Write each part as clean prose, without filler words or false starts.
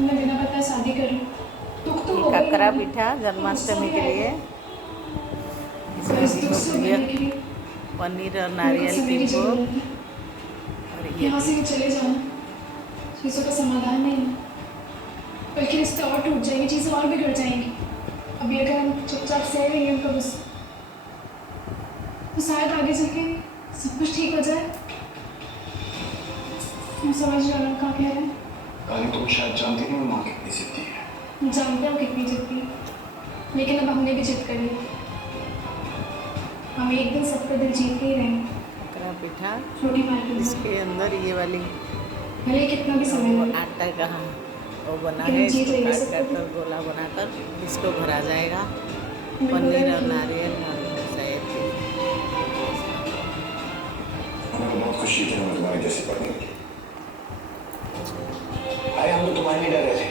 मैं बिना बताए शादी करूँ। दुख तो होगा ही ककरा ना। पीठा जन्माष्टमी के लिए। पर इसमें इस भी दुख हो से गया उभरने के लिए पनीर और मेरे को नारियल समय की की भोग। जरूरत है। और ये यहाँ से भी मैं चले जाना चीज़ों का समाधान नहीं है, बल्कि रिश्ते और टूट जाएंगे, चीज़ें और बिगड़ जाएंगी। अभी अगर हम चुपचाप सह रहेंगे उनका गुस्सा, तो शायद आगे चल के सब कुछ ठीक हो जाए। हम समझ रहे हो क्या कह रहे हैं? कहानी तुम शायद जानती नहीं, माँ कितनी जिद्दी है। जानते हो कितनी जिद्दी है, लेकिन अब हमने भी जिद कर ली। हम एक दिन सबका दिल जीत के ही रहेंगे। ककरा पीठा। छोटी मार्केट में इसके अंदर ये वाली भले कितना भी समय वो लगे, आटा का वो बना लेकिन है। हम जीत इसको लेंगे काट सबको काट भी। कर गोला बनाकर इसको भरा जाएगा हमें बोला पनीर है और कि नारियल और शायद हमें बहुत खुशी थी हमें तुम्हारी जैसी पत्नी मिली। अरे हम तो तुम्हारे लिए डर रहे थे।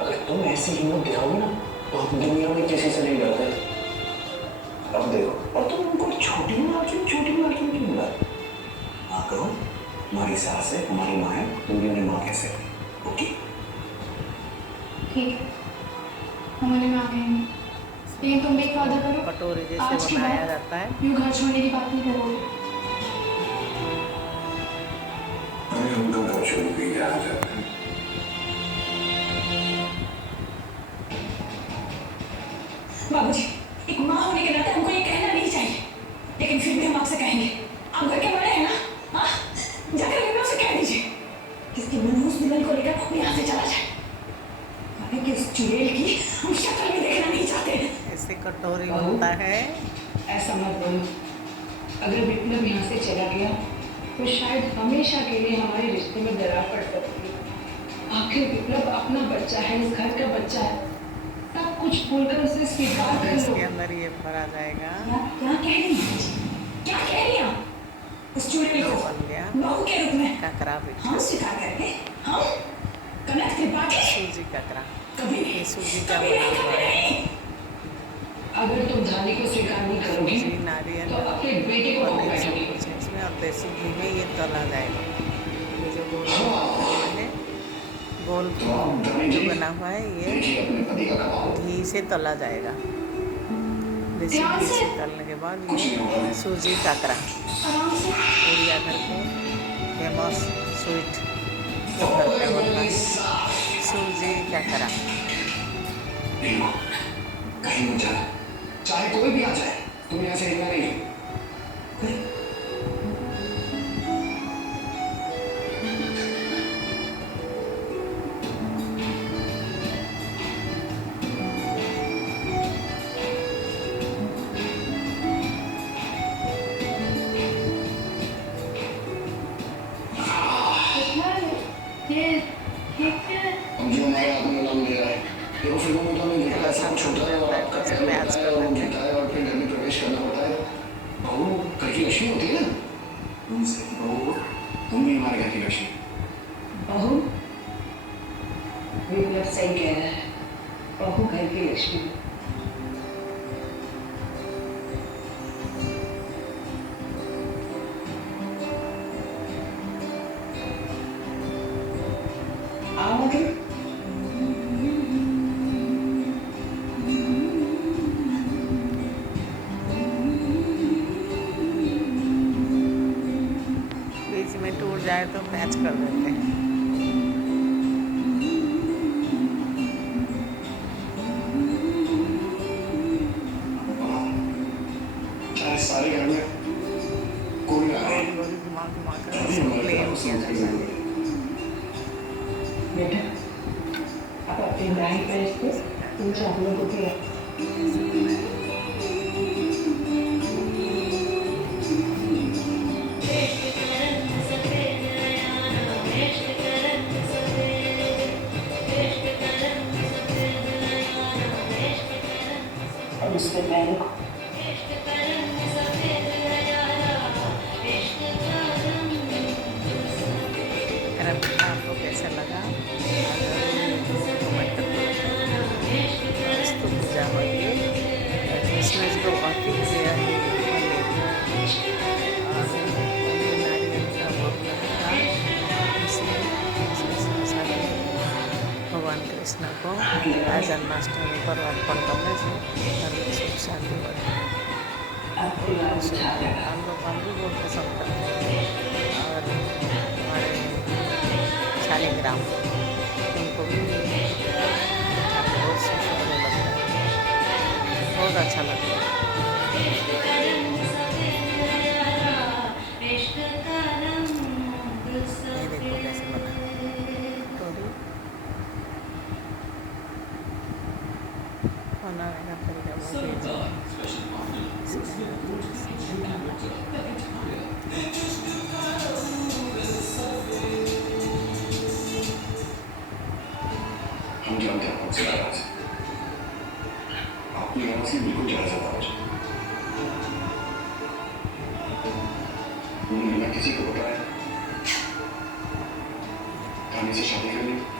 अगर तुम ऐसी हिम्मत दिखाओगे ना तो हम दुनिया में किसी से नहीं डरते। अब देखो, और तुम उनको छोटी मार्जिन क्यों मिला? हाँ करो, हमारी सास है, हमारी माँ है, तुम उन्हें माँ कैसे? ओके ठीक है, हम उन्हें ना कहेंगे, लेकिन तुम भी एक वादा करो, कटोरी आज जैसे की बनाया बात जाता है। यूँ घर छोड़ने की बात नहीं करोगे। अरे हम तो घर छोड़ के ही जाना चाहते हैं। बाबूजी, एक माँ होने के नाते हमको ये कहना नहीं चाहिए, लेकिन फिर भी हम आपसे कहेंगे, आप घर के बड़े हैं ना? हाँ, जाकर बेबे से कह दीजिए कि इसके मनहूस मिलन को लेकर वो यहाँ से चला जाए। अरे कि उस चुड़ैल की हम शक्ल भी देखना नहीं चाहते। ऐसे कटोरी बनता है। ऐसा मत बोलो। अगर विप्लव यहाँ से चला गया तो शायद हमेशा के लिए हमारे रिश्ते में दरार पड़ सकती है। आखिर विप्लव अपना बच्चा है, इस घर का बच्चा है, सब कुछ भूलकर उसे स्वीकार कर लो। इसके अंदर ये भरा जाएगा। क्या कह रही हैं? क्या कह रही हैं? उस चुड़ैल को बन गया बहू के रूप में ककरा पीठा। हम स्वीकार करेंगे। हम कनक त्रिपाठी सूजी ककरा। कभी ये नहीं, सूजी का कभी बना नहीं, हुआ कभी है। नहीं। अगर तुम धानी को स्वीकार नहीं करोगी सूजी नारियल तो अपने बेटे को कौन पनीर सब बैठोगी? कुछ है इसमें। और देसी घी में ये तला जाएगा। ये जो गोल है गोल जो बना हुआ है ये देखिए अपने पति का कमाल। घी से तला जाएगा। देसी ध्यान घी से। से तलने के बाद कुछ नहीं होगा। ये सूजी काकरा आराम से। उड़िया घर के फेमस स्वीट जो घर पे होता है सूजी काकरा। कहीं मत जाना, चाहे कोई भी आ जाए, तुम यहाँ से हिलना नहीं है। कितना है? ये क्या है? अब जो हमारे हाथ में नाम ले रहा है, देखो फिल्मों में तो हमें दिखता है सब छोटा है और आपका पैर प्याज होता है और वो गिरता है और फिर घर में प्रवेश करना होता है। बहू घर की लक्ष्मी होती है ना। तुम सही बहू, तुम भी हमारे घर की लक्ष्मी। बहू विप्लव सही कह रहा है, बहू घर की लक्ष्मी। आओगे? बीच में टूट जाए तो पैच कर देते हैं। चाहे सारे घर में कोई ना आए, गोली गोली घुमा घुमा कर तभी इसको हमारे प्लेन घर किया जाता है। बेटा, अब अपनी ग्राही पर इसको तुम चावलों को दिया। अब उसके मैल को मेरा पीठा आपको कैसा लगा अगर कमेंट करके बताइए। तो पूजा होगी इसमें जो बहुत ही क्लियर है और नारियल का भोग लगेगा। इसमें भगवान के કૃષ્ણ को આ જન્માષ્ટમી પર અર્પણ ગમે છે ઘરની સુખ શાંતિ મળે हम लोग हम भी बहुत पसंद करते हैं और हमारे शालिग्राम उनको भी बहुत सुंदर लगता है बहुत अच्छा लगता है ये देखो कैसे बना थोड़ी बनाने का तरीका बहुत हम जानते हैं आपसे नाराज है आपकी नाराजगी बिल्कुल जायज है बाबूजी मैंने बिना किसी को बताया रानी से शादी करनी